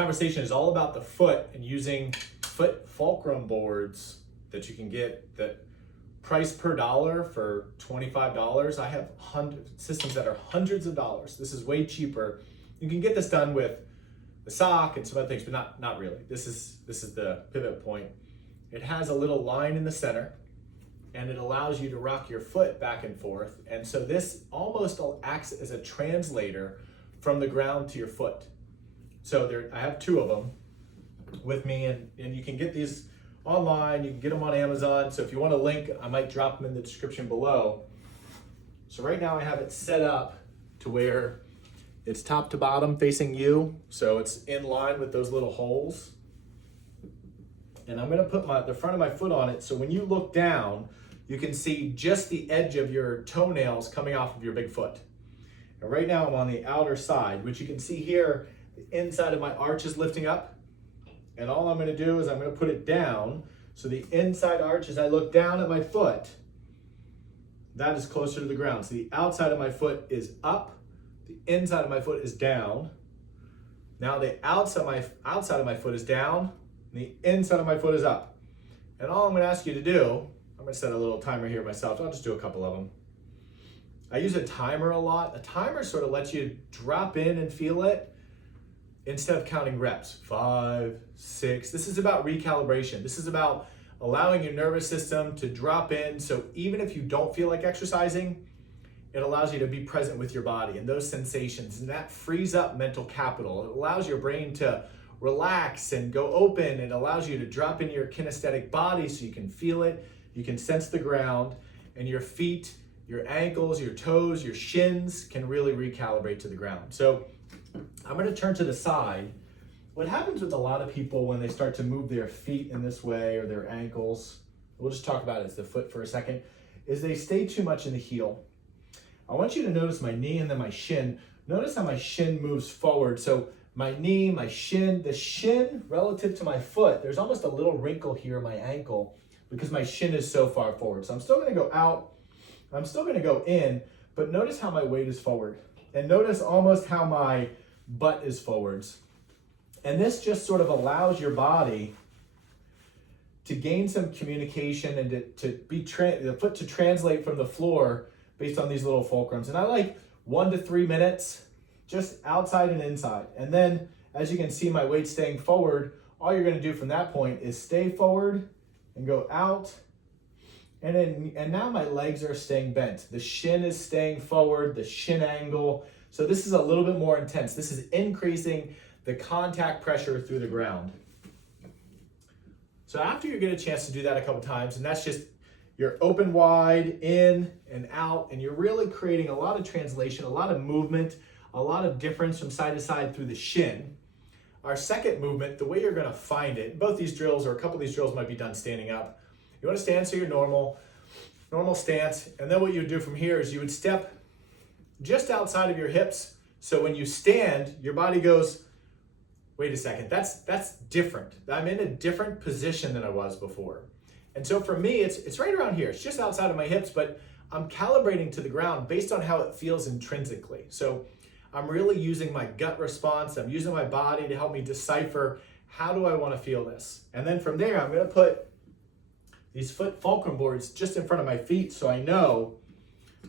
conversation is all about the foot and using foot fulcrum boards that you can get that price per dollar for $25. I have systems that are hundreds of dollars. This is way cheaper. You can get this done with the sock and some other things, but not really. This is the pivot point. It has a little line in the center, and it allows you to rock your foot back and forth. And so this almost acts as a translator from the ground to your foot. So I have two of them with me, and you can get these online. You can get them on Amazon. So if you want a link, I might drop them in the description below. So right now I have it set up to where it's top to bottom facing you. So it's in line with those little holes. And I'm gonna put the front of my foot on it, so when you look down, you can see just the edge of your toenails coming off of your big foot. And right now I'm on the outer side, which you can see here, the inside of my arch is lifting up. And all I'm gonna do is I'm gonna put it down, so the inside arch, as I look down at my foot, that is closer to the ground. So the outside of my foot is up, the inside of my foot is down. Now the outside of my foot is down, and the inside of my foot is up. And all I'm gonna ask you to do, I'm gonna set a little timer here myself, I'll just do a couple of them. I use a timer a lot. A timer sort of lets you drop in and feel it instead of counting reps. 5, 6, this is about recalibration. This is about allowing your nervous system to drop in, so even if you don't feel like exercising, it allows you to be present with your body and those sensations, and that frees up mental capital. It allows your brain to relax and go open. It allows you to drop into your kinesthetic body so you can feel it, you can sense the ground, and your feet, your ankles, your toes, your shins can really recalibrate to the ground. So I'm gonna turn to the side. What happens with a lot of people when they start to move their feet in this way, or their ankles, we'll just talk about it as the foot for a second, is they stay too much in the heel. I want you to notice my knee and then my shin. Notice how my shin moves forward. So my knee, my shin, the shin relative to my foot, there's almost a little wrinkle here in my ankle because my shin is so far forward. So I'm still gonna go out, I'm still gonna go in, but notice how my weight is forward. And notice almost how my butt is forwards. And this just sort of allows your body to gain some communication and the foot to translate from the floor based on these little fulcrums. And I like 1 to 3 minutes, just outside and inside. And then, as you can see, my weight staying forward, all you're gonna do from that point is stay forward and go out. And now my legs are staying bent. The shin is staying forward, the shin angle. So this is a little bit more intense. This is increasing the contact pressure through the ground. So after you get a chance to do that a couple times, and that's just, you're open wide, in and out, and you're really creating a lot of translation, a lot of movement, a lot of difference from side to side through the shin. Our second movement, the way you're gonna find it, both these drills or a couple of these drills might be done standing up. You wanna stand so you're normal stance, and then what you would do from here is you would step just outside of your hips. So when you stand, your body goes, wait a second, that's different. I'm in a different position than I was before. And so for me, it's right around here. It's just outside of my hips, but I'm calibrating to the ground based on how it feels intrinsically. So I'm really using my gut response. I'm using my body to help me decipher, how do I want to feel this? And then from there, I'm going to put these foot fulcrum boards just in front of my feet so I know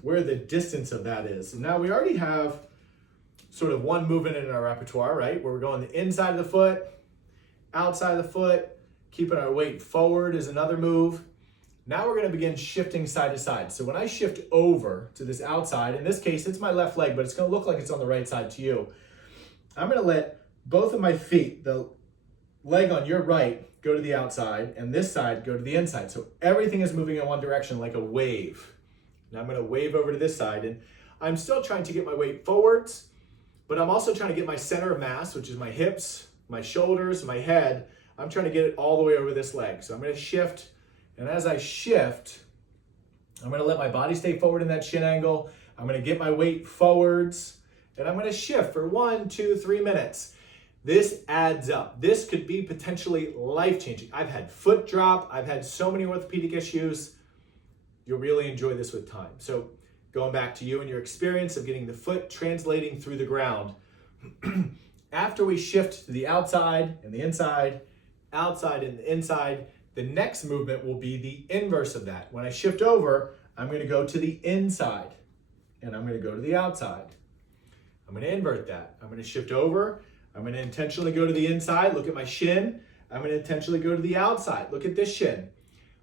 where the distance of that is. And now we already have sort of one movement in our repertoire, right? Where we're going the inside of the foot, outside of the foot, keeping our weight forward is another move. Now we're gonna begin shifting side to side. So when I shift over to this outside, in this case, it's my left leg, but it's gonna look like it's on the right side to you. I'm gonna let both of my feet, the leg on your right, go to the outside, and this side go to the inside. So everything is moving in one direction like a wave. Now I'm gonna wave over to this side, and I'm still trying to get my weight forwards, but I'm also trying to get my center of mass, which is my hips, my shoulders, my head. I'm trying to get it all the way over this leg. So I'm gonna shift, and as I shift, I'm gonna let my body stay forward in that shin angle. I'm gonna get my weight forwards, and I'm gonna shift for 1, 2, 3 minutes. This adds up. This could be potentially life-changing. I've had foot drop. I've had so many orthopedic issues. You'll really enjoy this with time. So going back to you and your experience of getting the foot translating through the ground, After we shift to the outside and the inside, outside and the inside, the next movement will be the inverse of that. When I shift over, I'm going to go to the inside and I'm going to go to the outside. I'm going to invert that. I'm going to shift over. I'm going to intentionally go to the inside. Look at my shin. I'm going to intentionally go to the outside. Look at this shin.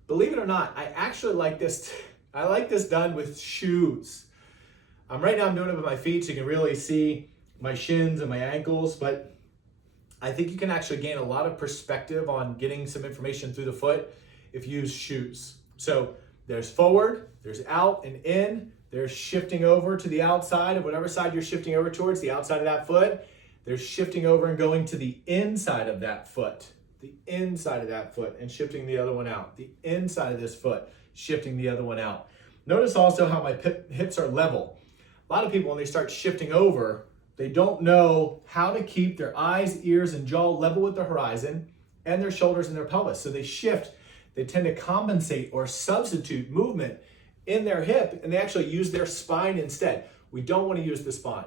Believe it or not, I actually like this. I like this done with shoes. Right now I'm doing it with my feet so you can really see my shins and my ankles, but I think you can actually gain a lot of perspective on getting some information through the foot if you use shoes. So there's forward, there's out and in, there's shifting over to the outside of whatever side you're shifting over towards, the outside of that foot. There's shifting over and going to the inside of that foot, the inside of that foot, and shifting the other one out. The inside of this foot, shifting the other one out. Notice also how my hips are level. A lot of people, when they start shifting over, they don't know how to keep their eyes, ears, and jaw level with the horizon and their shoulders and their pelvis. So they shift, they tend to compensate or substitute movement in their hip, and they actually use their spine instead. We don't want to use the spine.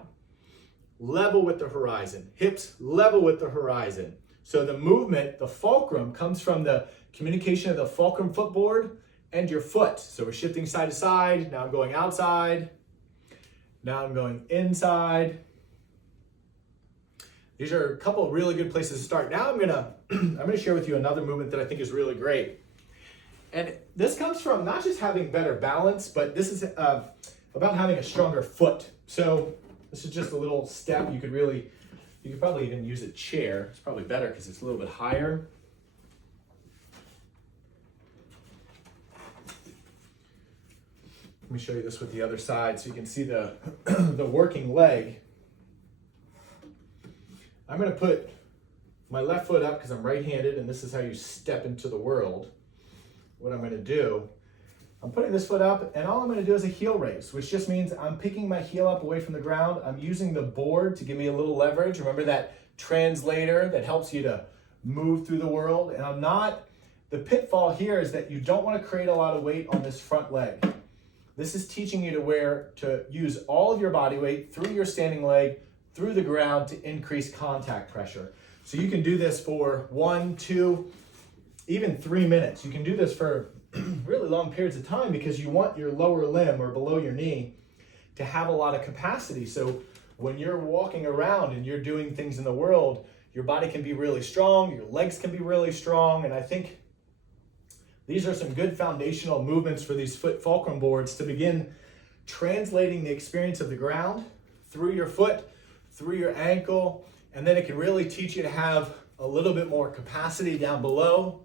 Level with the horizon, hips level with the horizon. So the movement, the fulcrum, comes from the communication of the fulcrum footboard and your foot. So we're shifting side to side. Now I'm going outside. Now I'm going inside. These are a couple of really good places to start. Now I'm gonna share with you another movement that I think is really great. And this comes from not just having better balance, but this is about having a stronger foot. So this is just a little step. You could probably even use a chair. It's probably better because it's a little bit higher. Let me show you this with the other side so you can see the, the working leg. I'm going to put my left foot up because I'm right-handed, and this is how you step into the world. What I'm going to do, I'm putting this foot up, and all I'm going to do is a heel raise, which just means I'm picking my heel up away from the ground. I'm using the board to give me a little leverage. Remember that translator that helps you to move through the world? And the pitfall here is that you don't want to create a lot of weight on this front leg. This is teaching you to use all of your body weight through your standing leg, through the ground to increase contact pressure. So you can do this for 1, 2, even 3 minutes. You can do this for really long periods of time because you want your lower limb or below your knee to have a lot of capacity. So when you're walking around and you're doing things in the world, your body can be really strong, your legs can be really strong, and I think these are some good foundational movements for these foot fulcrum boards to begin translating the experience of the ground through your foot, through your ankle, and then it can really teach you to have a little bit more capacity down below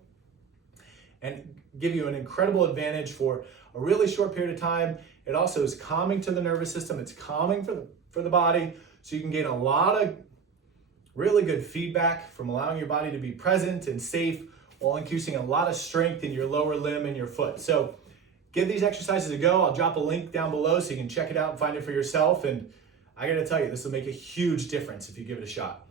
and give you an incredible advantage for a really short period of time. It also is calming to the nervous system. It's calming for the body, so you can gain a lot of really good feedback from allowing your body to be present and safe while increasing a lot of strength in your lower limb and your foot. So give these exercises a go. I'll drop a link down below so you can check it out and find it for yourself. And I gotta tell you, this will make a huge difference if you give it a shot.